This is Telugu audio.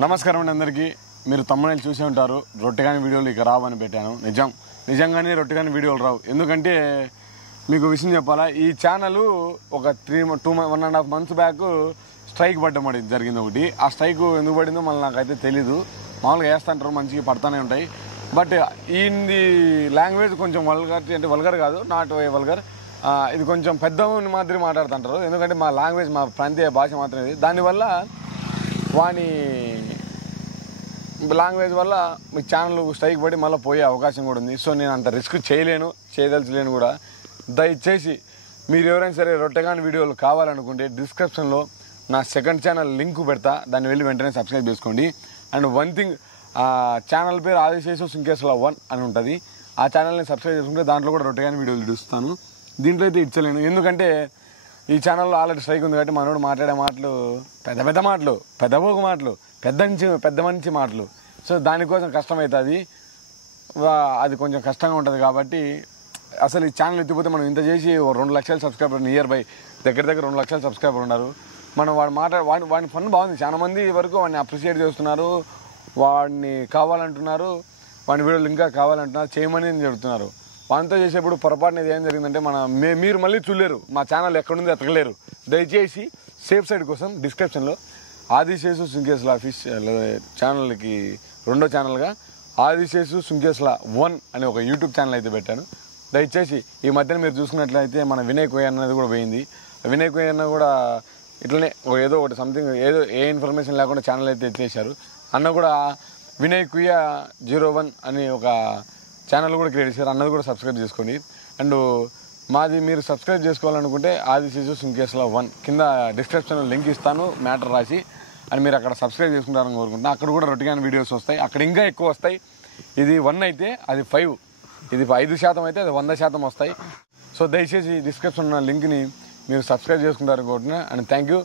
నమస్కారం అండి అందరికీ. మీరు తమ్ముళ్ళు చూసే ఉంటారు, రొట్టెగాని వీడియోలు ఇక రావని పెట్టాను. నిజంగానే రొట్టెగాని వీడియోలు రావు. ఎందుకంటే మీకు విషయం చెప్పాలా, ఈ ఛానల్ ఒక 1.5 months బ్యాక్ స్ట్రైక్ పడ్డం జరిగింది ఒకటి. ఆ స్ట్రైక్ ఎందుకు పడిందో మళ్ళీ నాకైతే తెలీదు. మామూలుగా వేస్తుంటారు, మంచిగా పడతానే ఉంటాయి. బట్ ఈ లాంగ్వేజ్ కొంచెం వల్గర్, అంటే వల్గర్ కాదు, నాట్ వల్గర్, ఇది కొంచెం పెద్ద మాదిరి మాట్లాడుతుంటారు. ఎందుకంటే మా లాంగ్వేజ్, మా ప్రాంతీయ భాష మాత్రమే ఇది. దానివల్ల వాని లాంగ్వేజ్ వల్ల మీ ఛానల్ స్ట్రైక్ పడి మళ్ళీ పోయే అవకాశం కూడా ఉంది. సో నేను అంత రిస్క్ చేయదలుచలేను కూడా. దయచేసి మీరు ఎవరైనా సరే రొట్టెగాని వీడియోలు కావాలనుకుంటే డిస్క్రిప్షన్లో నా సెకండ్ ఛానల్ లింక్ పెడతా, దాన్ని వెళ్ళి వెంటనే సబ్స్క్రైబ్ చేసుకోండి. అండ్ వన్ థింగ్, ఛానల్ పేరు ఆదిశేషు సుంకేశ్వర 1 అని ఉంటుంది. ఆ ఛానల్ని సబ్స్క్రైబ్ చేసుకుంటే దాంట్లో కూడా రొట్టెగాని వీడియోలు ఇస్తాను. దీంట్లో అయితే ఇచ్చలేను, ఎందుకంటే ఈ ఛానల్లో ఆల్రెడీ స్ట్రైక్ ఉంది కాబట్టి మనోడు మాట్లాడే మాటలు పెద్ద మాటలు, పెద్ద మంచి మాటలు. సో దానికోసం కష్టమవుతుంది, అది కొంచెం కష్టంగా ఉంటుంది. కాబట్టి అసలు ఈ ఛానల్ ఎత్తిపోతే మనం ఇంత చేసి 2 లక్షల సబ్స్క్రైబర్, నియర్ బై దగ్గర 2 లక్షల సబ్స్క్రైబర్ ఉన్నారు. మనం వాడి ఫన్ బాగుంది. చాలా మంది వరకు వాడిని అప్రిషియేట్ చేస్తున్నారు, వాడిని కావాలంటున్నారు, వాడి వీడియోలు ఇంకా కావాలంటున్నారు, చేయమని చెబుతున్నారు. వాటితో చేసేప్పుడు పొరపాటున ఏం జరిగిందంటే మీరు మళ్ళీ చూడలేరు, మా ఛానల్ ఎక్కడుంది ఎతకలేరు. దయచేసి సేఫ్ సైడ్ కోసం డిస్క్రిప్షన్లో ఆదిశేషు సుంకేశ్వర అఫీషియల్ ఛానల్కి రెండో ఛానల్గా ఆదిశేషు సుంకేశ్వర 1 అనే ఒక యూట్యూబ్ ఛానల్ అయితే పెట్టాను. దయచేసి ఈ మధ్యన మీరు చూసుకున్నట్లయితే మన వినయ్ కోయ అన్నది కూడా పోయింది. వినయ్ కోయ అన్న కూడా ఇట్లనే ఏదో ఒకటి సంథింగ్, ఏ ఇన్ఫర్మేషన్ లేకుండా ఛానల్ అయితే ఎత్తేసారు. అన్న కూడా వినయ్ కుయ 01 అని ఒక ఛానల్ కూడా క్రియేట్ చేశారు. అన్నది కూడా సబ్స్క్రైబ్ చేసుకోండి. అండ్ మాది మీరు సబ్స్క్రైబ్ చేసుకోవాలనుకుంటే ఆదిశేషు సుంకేశ్వర 1 కింద డిస్క్రిప్షన్లో లింక్ ఇస్తాను, మ్యాటర్ రాసి, అని మీరు అక్కడ సబ్స్క్రైబ్ చేసుకుంటారని కోరుకుంటున్నాను. అక్కడ కూడా రొట్టెగాని వీడియోస్ వస్తాయి, అక్కడ ఇంకా ఎక్కువ వస్తాయి. ఇది 1 అయితే అది 5, ఇది 5% అయితే అది 100% వస్తాయి. సో దయచేసి డిస్క్రిప్షన్ ఉన్న లింక్ని మీరు సబ్స్క్రైబ్ చేసుకుంటారని కోరుకుంటున్నాను. And thank you.